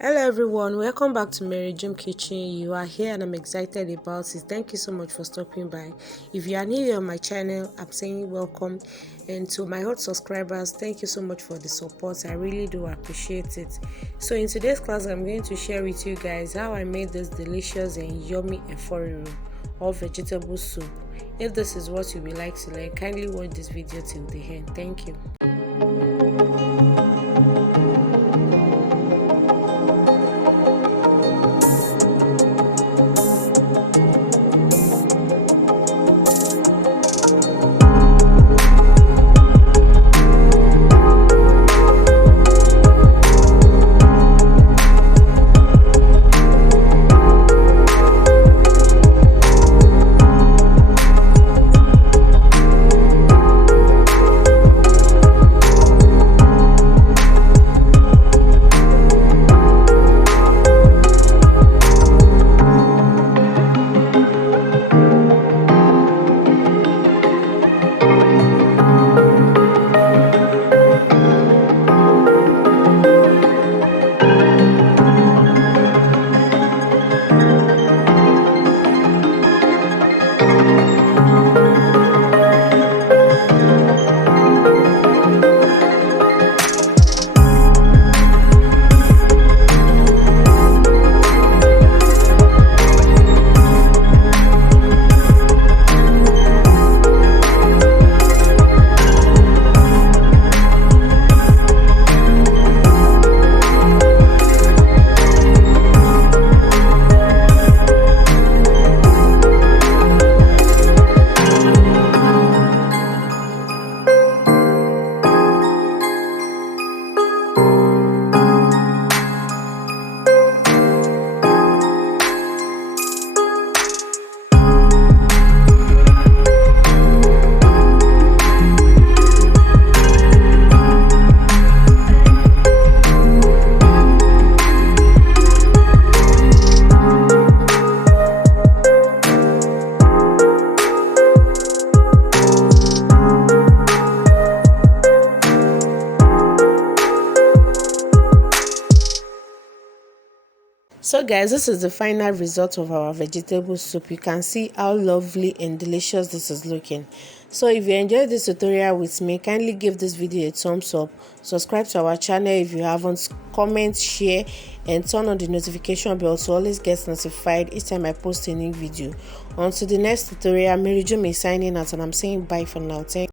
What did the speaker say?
Hello everyone, welcome back to Mariejumkitchen. You are here and I'm excited about it. Thank you so much for stopping by. If you are new on my channel, I'm saying welcome, and to my hot subscribers, thank you so much for the support. I really do appreciate it. So in today's class, I'm going to share with you guys how I made this delicious and yummy eforiru or vegetable soup. If this is what you would like to learn, kindly watch this video till the end. Thank you. So guys, this is the final result of our vegetable soup. You can see how lovely and delicious this is looking. So if you enjoyed this tutorial with me, kindly give this video a thumbs up, subscribe to our channel if you haven't, comment, share, and turn on the notification bell to always get notified each time I post a new video. On to the next tutorial. Mariejum is signing out and I'm saying bye for now. Thank